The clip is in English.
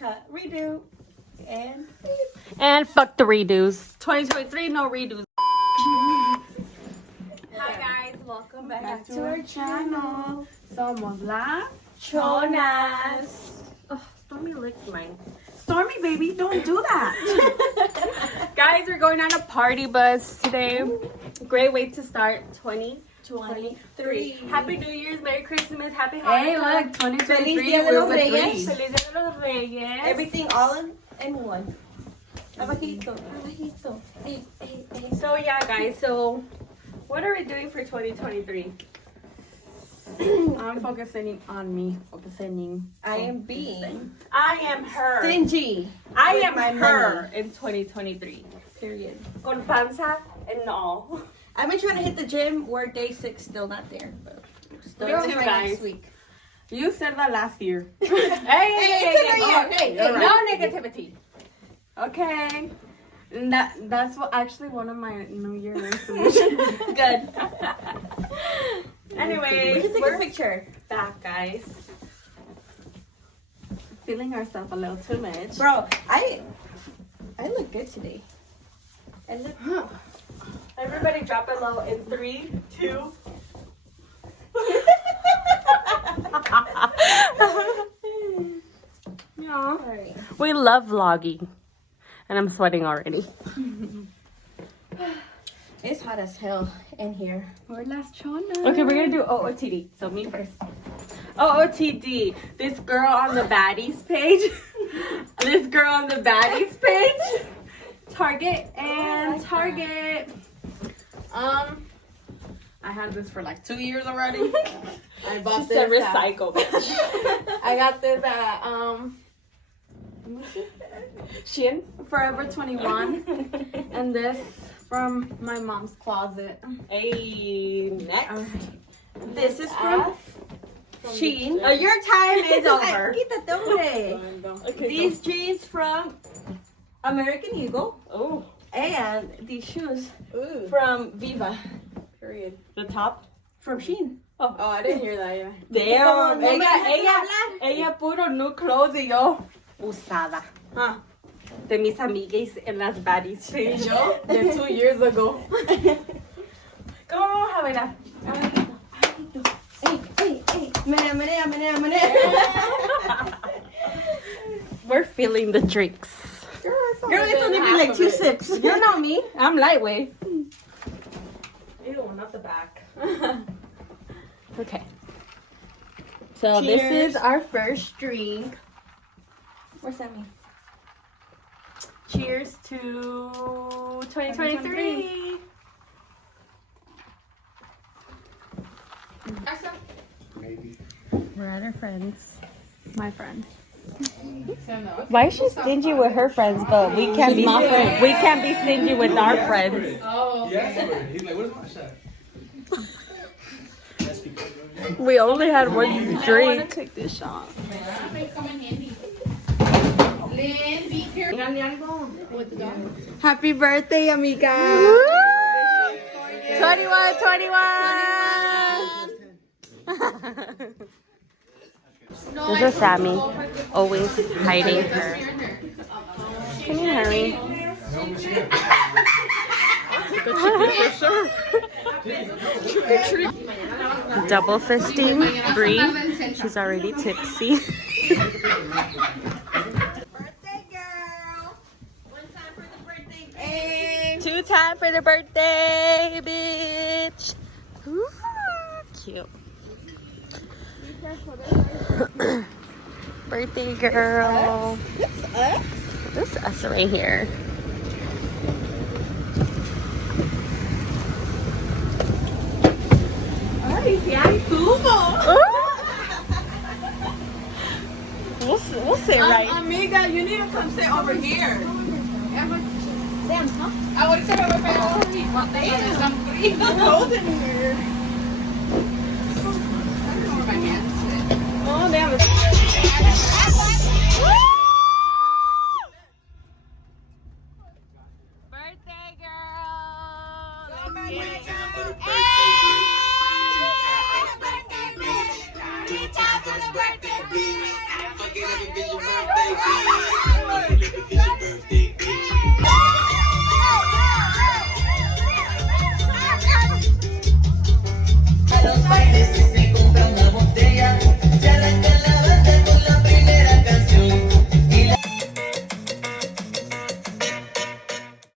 cut, redo, and fuck the redos. 2023, no redos. Hi guys, welcome back to our channel. Somos las CHONAS. Oh, Stormy licked mine. Stormy, baby, don't do that. Guys, we're going on a party bus today. Great way to start 2023. Happy New Year's, Merry Christmas, Happy Hey, Hanukkah. look, Feliz 2023, Dia de we're los with Reyes. threes. Feliz Dia de los Reyes. Everything all in one. Abajito, abajito. Hey, hey, hey. So yeah, guys. So what are we doing for 2023? I'm focusing on me. I am being I am her. stingy. I with am my her money. in 2023. Period. Con panza and all. I've been trying to hit the gym. We're day 6, still not there. But still Me too, try guys. next week. You said that last year. hey, it's a new year. Hey, no right. negativity. Okay. And that's what actually one of my New Year resolutions. Good. Anyway, We can take a picture. back, guys. Feeling ourselves a little too much. Bro, I look good today. I look Everybody drop it low in 3, 2. Yeah. Sorry. We love vlogging. And I'm sweating already. It's hot as hell in here. We're LasChonas. Okay, we're gonna do OOTD. So me first. OOTD. This girl on the baddies page. This girl on the baddies page. Target and Target. I had this for like 2 years already. I bought this. Recycle, bitch. I got this at Shein, Forever 21, and this from my mom's closet. Hey, next. This is from Shein. Your time is over. Quítate, hombre. Okay, These jeans from American Eagle. Oh, And these shoes ooh. from Viva. Period. The top. From Shein. Oh, I didn't hear that. Yeah. No, Damn. no me dejaste hablar. Ella puro new clothes y yo usada. Huh. De mis amigas en las baddies. Sí, yo de 2 years ago. ¿Cómo vamos a bailar? Hey, hey, hey. Menea. We're feeling the drinks. Girl, it's only been like 2 sips. You know me. I'm lightweight. Ew, not the back. Okay. So Cheers. this is our first drink. Where's Sammy? Cheers to 2023. We're at our friends. My friend. Why is she stingy with her friends, but we can't be we can't be stingy with our friends? He's like, where's my shot? We only had one drink. take this shot. Happy birthday, amiga. 21. This is Sammy, always hiding her. Can you hurry? Double fisting, Bree. She's already tipsy. Birthday girl. 1 time for the birthday. Hey. 2 times for the birthday, bitch. Ooh, cute. Birthday girl. This us? This is us right here. Ay, si hay tubo. We'll sit right. Amiga, you need to come sit over here. Damn, huh? Ahorita me voy a pegar un It's cold in here. Oh, damn.